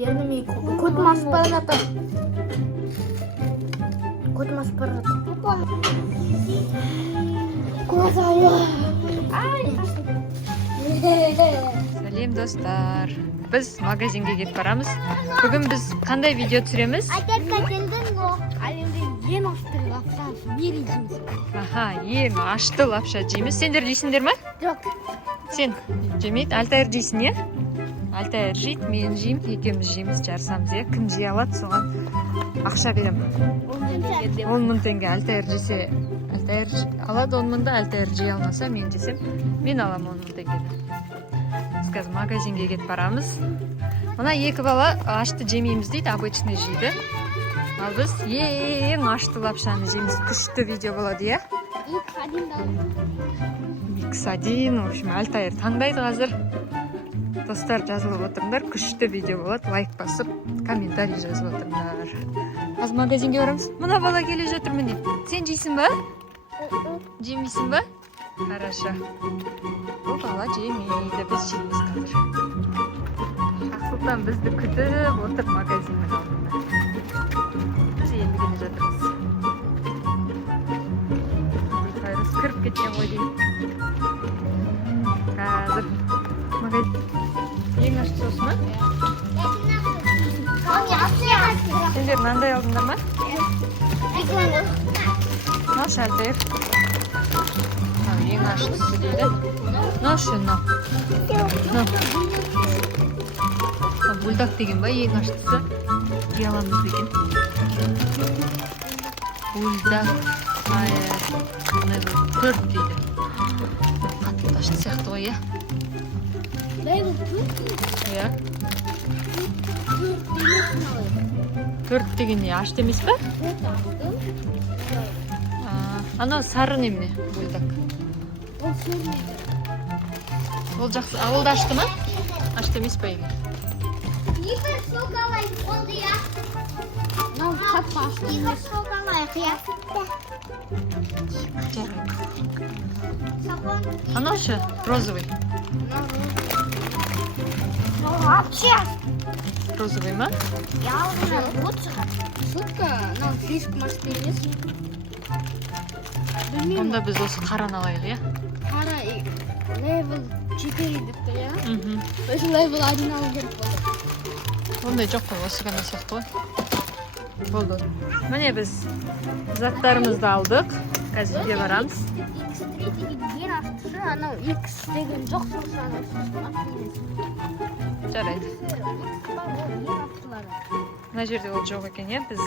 Yerine kötü masıp bana жатыр. Kötü masıp bana жатыр. Салем достар. Biz magazinga ketib boramiz. Bugun biz qanday video tushiramiz? Aha, yem ашты лапша жейміз. Сендер жейсіңдер ме? Жоқ. Сен жемейді, Алтайыр жейсің, иә? Алтайыр жейді, мен жеймін, екеуміз жейміз, жарысамыз, иә? Кім жей алады, соған ақша беремін. 10 мың теңге Алтайыр жесе, Алтайыр алады 10 мыңды, Алтайыр жей алмаса, мен жесем, мен алам 10 мың теңгені. Біз қазір магазинге кетіп барамыз. Мына екі бала ашты жемейміз дейді, обычный жейді. Ал біз ең ашты лапшаны жейміз. Күшті видео болады, иә? X1, в общем, Алтайыр таңдайды қазір. Достар, жазылып отырыңдар, күшті видео болады. Лайк басып, комментарий жазып отырыңдар. Қазір магазинге барамыз. Мына бала келе жатыр міне. Сен жейсің ба? Жемейсің ба? Хорошо. Бұл бала жемейді, біз жейміз қазір. Ақсұлтан бізді күтіп отыр магазиннің алдында. Біз енді келе жатырмыз. Қайрыс кіріп кеткен ғой деймін. Қазір магазин. Ең ашты сосы ма? Сендер мынандай алдыңдар ма? Наш Алтайыр. Ең аштысы дейді. Нашы, мынау. Бульдог деген ба, ең аштысы. Жей аламыз екен. Бульдог. Төрт дейді. Қатты ашты сияқты ғой, иә? Иә. Төрт деген не, ашты емес па? Анау сары немене, бульдог. Ол жақсы, ол да ашты ма? Ашты емес па ең? Анау ше, розовый. Розовый ма? Шутка, слишком ашты емес. Онда біз осы қараны алайық, иә? Қара левел 4 депті, иә? Осы левел 1 алу керек болды. Ондай жоқ қой, осы ғана сияқты ғой. Болды. Міне біз заттарымызды алдық. Қазір үйге барамыз. X3 деген ең ақтысы, анау X деген жоқ сосы анау Жарайды. ең ақтылары. Мына жерде ол жоқ екен, иә? Біз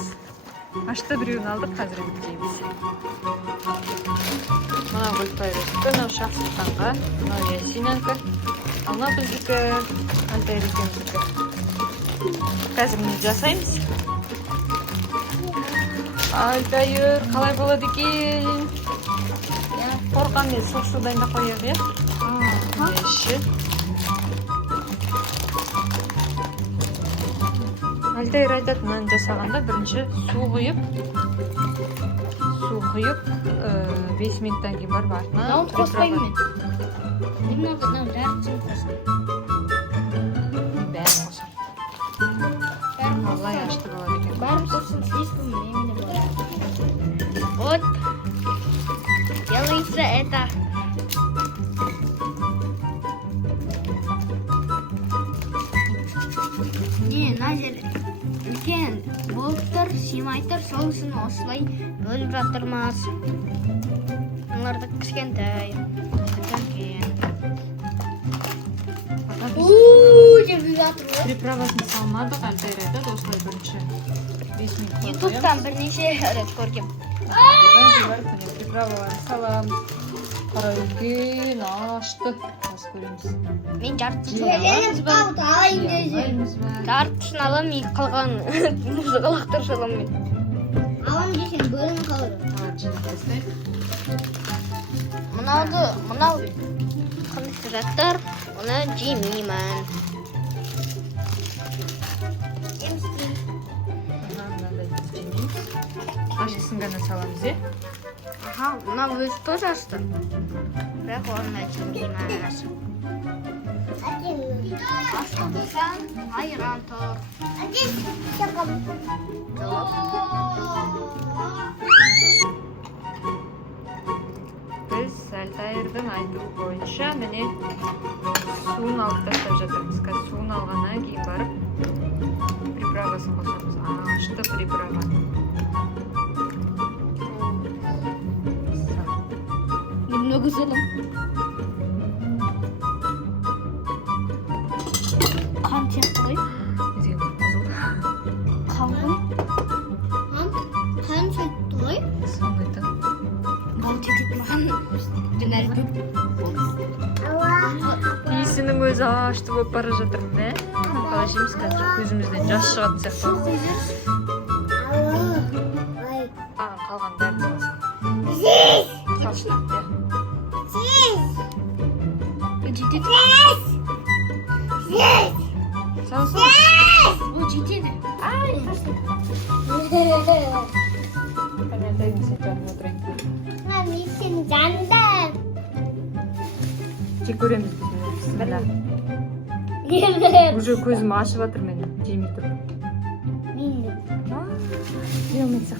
ашты біреуін алдық, қазір енді жейміз. Мына Алтайырдікі, мынау Ақсұлтанға, мынау Ясинанка, ал мынау біздікі, Алтайыр екеуміздікі. Қазір міне жасаймыз. Алтайыр, қалай болады екен? Қорқан мен сосы дайындап қояйық, иә? Еші. Алтайыр айтады, мынаны жасағанда бірінші су құйып 5 минуттан кейін барып артына. Науын қоспаймын мен. Мынау дәртсін қосам. Бәрін қосам. Олай ашты болады екен. Бәрін қосын, слишком немене болады. Вот. Делается это. Не, мына жер үлкен болып тұр, симай тұр, сол үшін осылай бөліп жатырмыз. Оларды кішкентай. Жерге жатыр ғой. Приправасын салмадық, Алтайыр айтады, осылай бірінші 5 минут қойып. Ютубтан бірнеше рет көргем. Приправаларын саламыз. Қара үлкен, ашты. Аз көреміз. Мен жартысын алам, қалған мұзғалақтар салам мен. Алам десең бөлім қалады. Мынау қымызды жаттар, оны жемеймін. Ашқысын ғана саламыз, е? Аха, мынау өзі тоже ашты. Бірақ оны жемейміз. Başladıysan hayran tur. Biz Алтайырдың айтуы бойынша міне суын алып тастап жатырмыз. Қазір суын алғаннан кейін барып приправасын қосамыз. Ағашты приправа. Немного залым. Қан сияқты ғой. Бізге қызыл. Қалдым. Қан сияқты ғой. Соңында. Бал жетеді маған. Дүнәрді. Иісінің өзі ағашты болып бара жатыр. Мә? Қалай жейміз қазір? Көзімізден жас шығатын сияқты. Қалған бәрін салсам. Салшын. Жетеді. Салсын. Ол жетеді. Алтайдың сен жанына отырайын. Жек көреміз біз. Бісміллә. Уже көзім ашып жатыр мен жемей тұрып. Жей алмайсақ.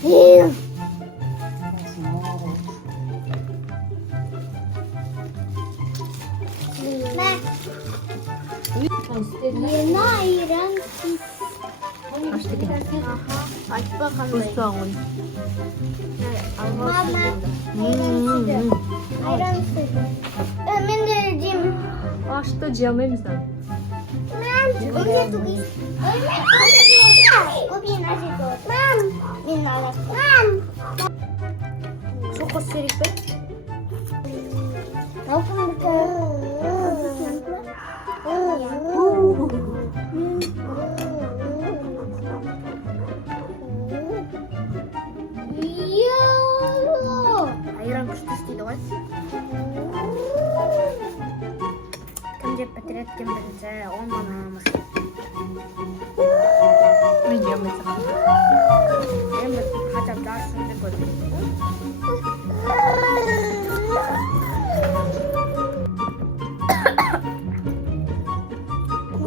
Ашты екен. Айтпа қандай. Устағын. Айран суды. Мен де жеймін. Ашты жей алмаймыз да. Çok ısırık be. Ayran күшті істейді ғой. Кім деп бітіреді, кім білсе, он манамыз. Мен жей алмайсақ. Мен бір қачап жарсын деп көрдім.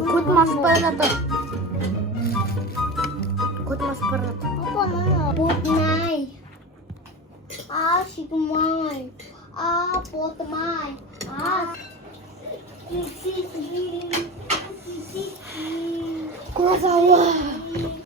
Көтім асып бара жатыр. Көтім асып бара жатыр. Potmai. Shikmai. Potmai. Көз ауа.